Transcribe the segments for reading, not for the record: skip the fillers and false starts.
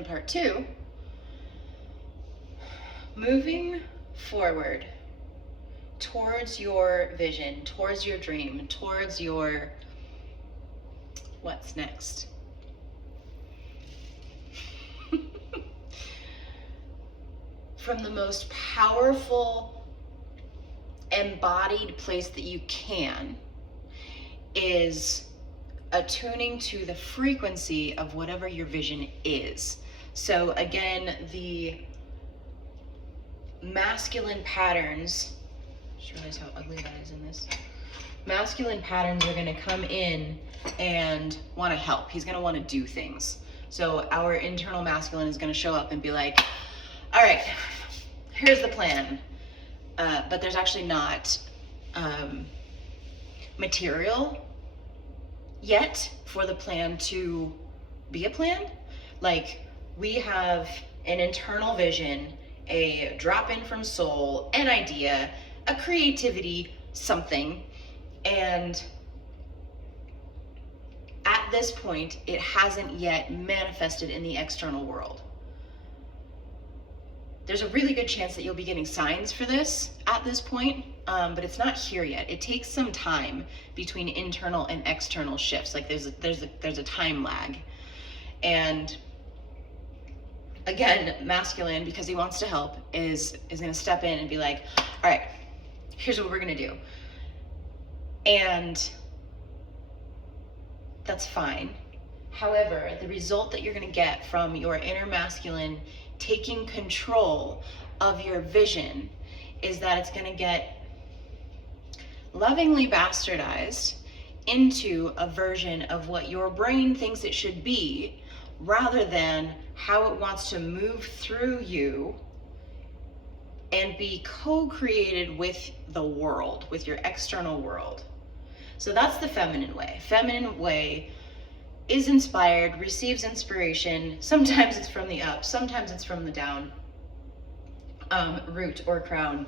And part 2, moving forward towards your vision, towards your dream, towards your what's next. From the most powerful embodied place that you can is attuning to the frequency of whatever your vision is. So again, the masculine patterns, just realize how ugly that is in this. Masculine patterns are gonna come in and wanna help. He's gonna wanna do things. So our internal masculine is gonna show up and be like, all right, here's the plan. But there's actually not material yet for the plan to be a plan. Like, we have an internal vision, a drop in from soul, an idea, a creativity, something, and at this point, it hasn't yet manifested in the external world. There's a really good chance that you'll be getting signs for this at this point, but it's not here yet. It takes some time between internal and external shifts. Like there's a time lag. And again, masculine, because he wants to help, is gonna step in and be like, all right, here's what we're gonna do. And that's fine. However, the result that you're gonna get from your inner masculine taking control of your vision is that it's gonna get lovingly bastardized into a version of what your brain thinks it should be, rather than how it wants to move through you and be co-created with the world, with your external world. So that's the feminine way. Feminine way is inspired, receives inspiration. Sometimes it's from the up, sometimes it's from the down, root or crown.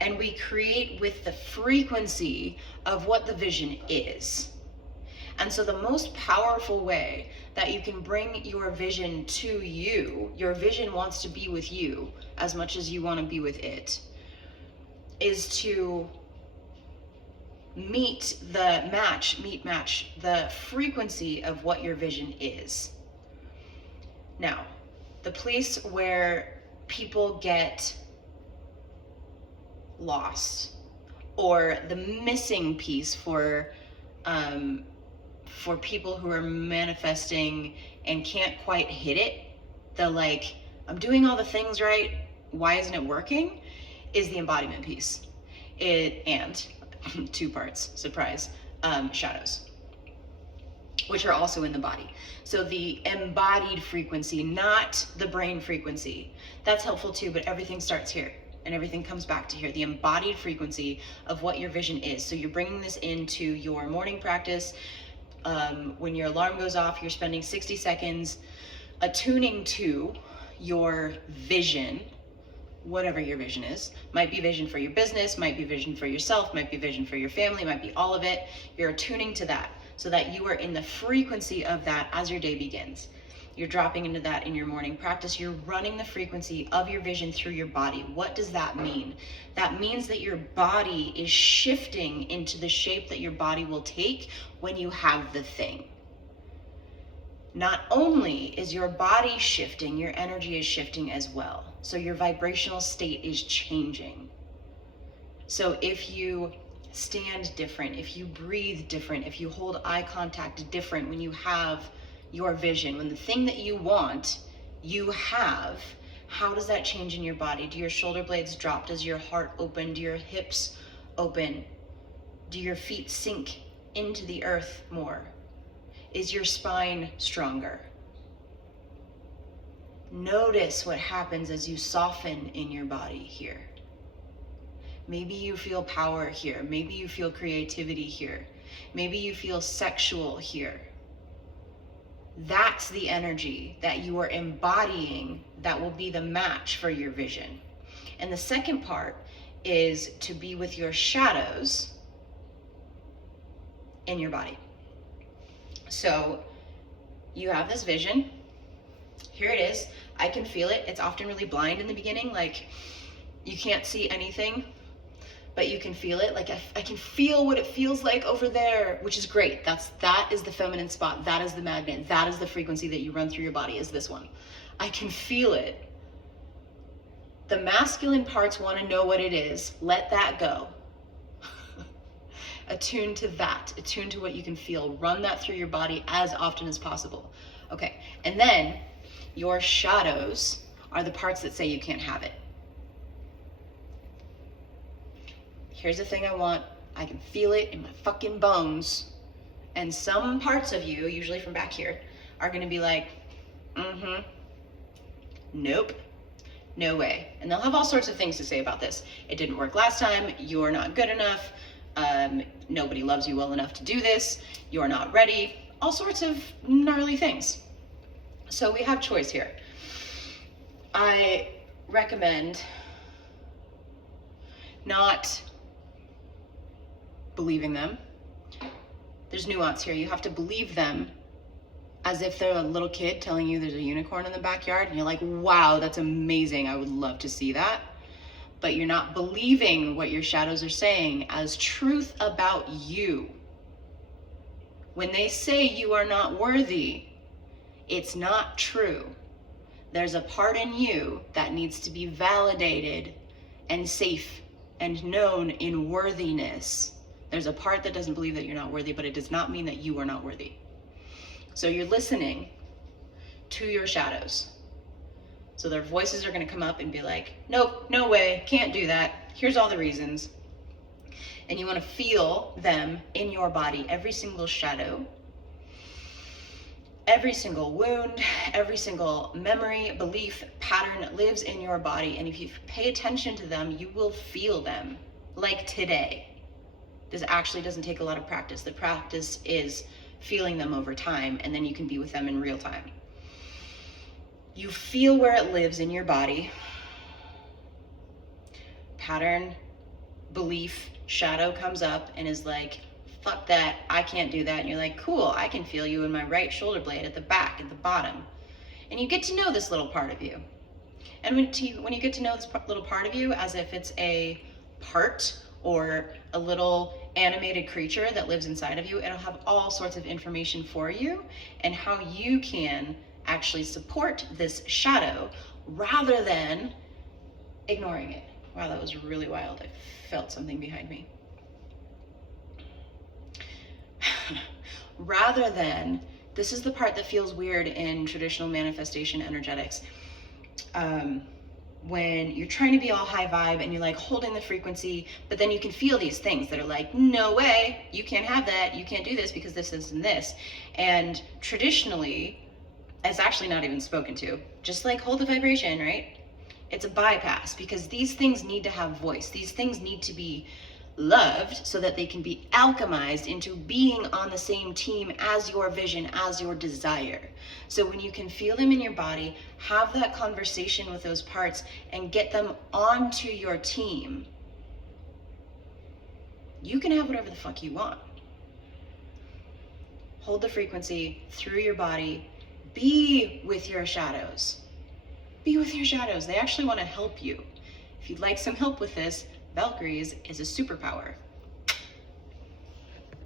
And we create with the frequency of what the vision is. And so the most powerful way that you can bring your vision to you, your vision wants to be with you as much as you want to be with it, is to match the frequency of what your vision is. Now, the place where people get lost, or the missing piece for people who are manifesting and can't quite hit it, the like, I'm doing all the things right, why isn't it working, is the embodiment piece. And 2 parts, surprise, shadows, which are also in the body. So the embodied frequency, not the brain frequency, that's helpful too, but everything starts here and everything comes back to here, the embodied frequency of what your vision is. So you're bringing this into your morning practice. When your alarm goes off, you're spending 60 seconds attuning to your vision, whatever your vision is. Might be vision for your business, might be vision for yourself, might be vision for your family, might be all of it. You're attuning to that so that you are in the frequency of that as your day begins. You're dropping into that in your morning practice. You're running the frequency of your vision through your body. What does that mean? That means that your body is shifting into the shape that your body will take when you have the thing. Not only is your body shifting, your energy is shifting as well. So your vibrational state is changing. So if you stand different, if you breathe different, if you hold eye contact different when you have your vision, when the thing that you want, you have, how does that change in your body? Do your shoulder blades drop? Does your heart open? Do your hips open? Do your feet sink into the earth more? Is your spine stronger? Notice what happens as you soften in your body here. Maybe you feel power here. Maybe you feel creativity here. Maybe you feel sexual here. That's the energy that you are embodying that will be the match for your vision. And the second part is to be with your shadows in your body. So you have this vision. Here it is. I can feel it. It's often really blind in the beginning, like you can't see anything, but you can feel it. Like I can feel what it feels like over there, which is great. That is the feminine spot. That is the magnet. That is the frequency that you run through your body, is this one. I can feel it. The masculine parts want to know what it is. Let that go. Attune to that. Attune to what you can feel. Run that through your body as often as possible. Okay, and then your shadows are the parts that say you can't have it. Here's the thing I can feel it in my fucking bones. And some parts of you, usually from back here, are gonna be like, nope, no way. And they'll have all sorts of things to say about this. It didn't work last time, you're not good enough, nobody loves you well enough to do this, you're not ready, all sorts of gnarly things. So we have choice here. I recommend not believing them. There's nuance here. You have to believe them as if they're a little kid telling you there's a unicorn in the backyard and you're like, wow, that's amazing, I would love to see that. But you're not believing what your shadows are saying as truth about you. When they say you are not worthy, it's not true. There's a part in you that needs to be validated and safe and known in worthiness. There's a part that doesn't believe that you're not worthy, but it does not mean that you are not worthy. So you're listening to your shadows. So their voices are going to come up and be like, nope, no way, can't do that. Here's all the reasons. And you want to feel them in your body, every single shadow, every single wound, every single memory, belief, pattern lives in your body. And if you pay attention to them, you will feel them. Like today. This actually doesn't take a lot of practice. The practice is feeling them over time, and then you can be with them in real time. You feel where it lives in your body. Pattern, belief, shadow comes up and is like, fuck that, I can't do that. And you're like, cool, I can feel you in my right shoulder blade, at the back, at the bottom. And you get to know this little part of you. And when you get to know this little part of you as if it's a part or a little animated creature that lives inside of you, it'll have all sorts of information for you and how you can actually support this shadow rather than ignoring it. Wow, that was really wild. I felt something behind me. Rather than, this is the part that feels weird in traditional manifestation energetics. When you're trying to be all high vibe and you're like holding the frequency, but then you can feel these things that are like, no way, you can't have that, you can't do this because this, and this. And traditionally, it's actually not even spoken to. Just like hold the vibration, right? It's a bypass because these things need to have voice. These things need to be loved so that they can be alchemized into being on the same team as your vision, as your desire. So when you can feel them in your body, have that conversation with those parts and get them onto your team, you can have whatever the fuck you want. Hold the frequency through your body. Be with your shadows. Be with your shadows. They actually want to help you. If you'd like some help with this, Valkyries is a superpower.